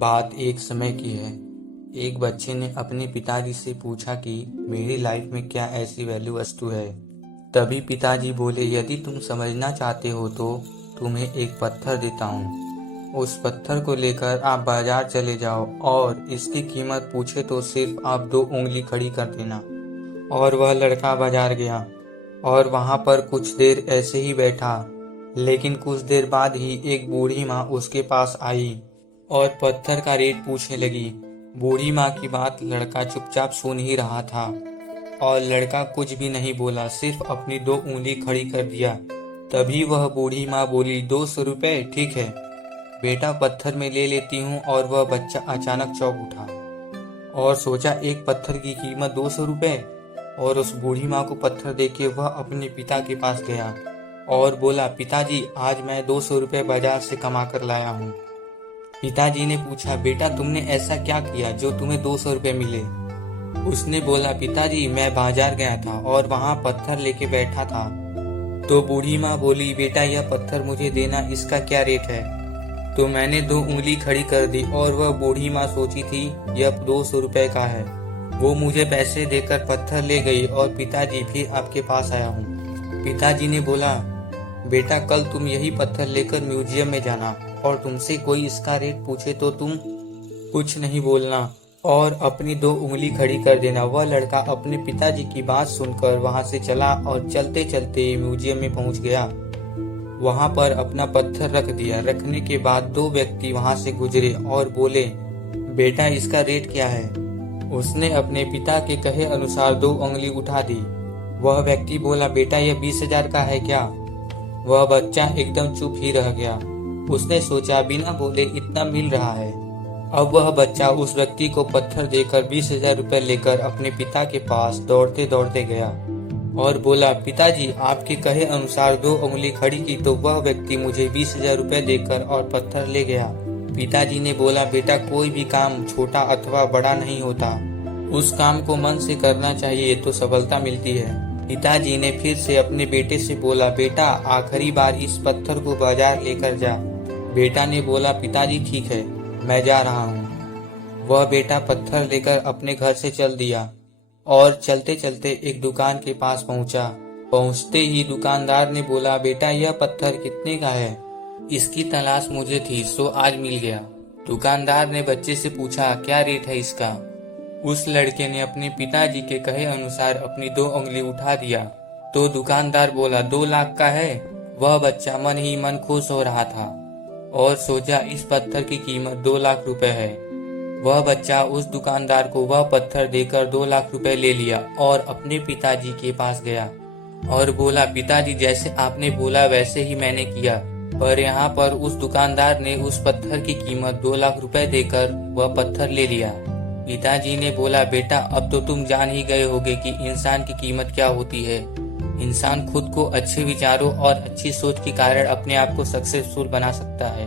बात एक समय की है। एक बच्चे ने अपने पिताजी से पूछा कि मेरी लाइफ में क्या ऐसी वैल्यू वस्तु है। तभी पिताजी बोले, यदि तुम समझना चाहते हो तो तुम्हें एक पत्थर देता हूँ। उस पत्थर को लेकर आप बाजार चले जाओ और इसकी कीमत पूछे तो सिर्फ आप 2 उंगली खड़ी कर देना। और वह लड़का बाजार गया और वहां पर कुछ देर ऐसे ही बैठा, लेकिन कुछ देर बाद ही एक बूढ़ी माँ उसके पास आई और पत्थर का रेट पूछने लगी। बूढ़ी माँ की बात लड़का चुपचाप सुन ही रहा था और लड़का कुछ भी नहीं बोला, सिर्फ अपनी 2 उंगली खड़ी कर दिया। तभी वह बूढ़ी माँ बोली, 200 रुपए ठीक है बेटा, पत्थर में ले लेती हूँ। और वह बच्चा अचानक चौंक उठा और सोचा, एक पत्थर की कीमत 200 रुपए। और उस बूढ़ी माँ को पत्थर देके वह अपने पिता के पास गया और बोला, पिताजी आज मैं 200 रुपए बाजार से कमा कर लाया हूँ। पिताजी ने पूछा, बेटा तुमने ऐसा क्या किया जो तुम्हें 200 रुपए मिले। उसने बोला, पिताजी मैं बाजार गया था और वहाँ पत्थर लेके बैठा था। तो बूढ़ी माँ बोली, बेटा यह पत्थर मुझे देना, इसका क्या रेट है। तो मैंने 2 उंगली खड़ी कर दी और वह बूढ़ी माँ सोची थी यह 200 रुपए का है। वो मुझे पैसे देकर पत्थर ले गई और पिताजी फिर आपके पास आया हूँ। पिताजी ने बोला, बेटा कल तुम यही पत्थर लेकर म्यूजियम में जाना और तुमसे कोई इसका रेट पूछे तो तुम कुछ नहीं बोलना और अपनी 2 उंगली खड़ी कर देना। वह लड़का अपने पिताजी की बात सुनकर वहां से चला और चलते चलते म्यूजियम में पहुंच गया। वहां पर अपना पत्थर रख दिया। रखने के बाद 2 व्यक्ति वहां से गुजरे और बोले, बेटा इसका रेट क्या है। उसने अपने पिता के कहे अनुसार 2 उंगली उठा दी। वह व्यक्ति बोला, बेटा यह 20,000 का है क्या। वह बच्चा एकदम चुप ही रह गया। उसने सोचा, बिना बोले इतना मिल रहा है। अब वह बच्चा उस व्यक्ति को पत्थर देकर 20,000 रुपए लेकर अपने पिता के पास दौड़ते दौड़ते गया और बोला, पिताजी आपके कहे अनुसार 2 उंगली खड़ी की तो वह व्यक्ति मुझे 20,000 रुपए देकर और पत्थर ले गया। पिताजी ने बोला, बेटा कोई भी काम छोटा अथवा बड़ा नहीं होता, उस काम को मन से करना चाहिए तो सफलता मिलती है। पिताजी ने फिर से अपने बेटे से बोला, बेटा आखिरी बार इस पत्थर को बाजार लेकर जा। बेटा ने बोला, पिताजी ठीक है मैं जा रहा हूँ। वह बेटा पत्थर लेकर अपने घर से चल दिया और चलते चलते एक दुकान के पास पहुंचा। पहुंचते ही दुकानदार ने बोला, बेटा यह पत्थर कितने का है। इसकी तलाश मुझे थी सो आज मिल गया। दुकानदार ने बच्चे से पूछा, क्या रेट है इसका। उस लड़के ने अपने पिताजी के कहे अनुसार अपनी 2 उंगली उठा दिया तो दुकानदार बोला, 2 लाख का है। वह बच्चा मन ही मन खुश हो रहा था और सोचा, इस पत्थर की कीमत 2 लाख रुपए है। वह बच्चा उस दुकानदार को वह पत्थर देकर 2 लाख रुपए ले लिया और अपने पिताजी के पास गया और बोला, पिताजी जैसे आपने बोला वैसे ही मैंने किया, पर यहाँ पर उस दुकानदार ने उस पत्थर की कीमत 2 लाख रुपए देकर वह पत्थर ले लिया। पिताजी ने बोला, बेटा अब तो तुम जान ही गए होगे कि इंसान की कीमत क्या होती है। इंसान खुद को अच्छे विचारों और अच्छी सोच के कारण अपने आप को सक्सेसफुल बना सकता है।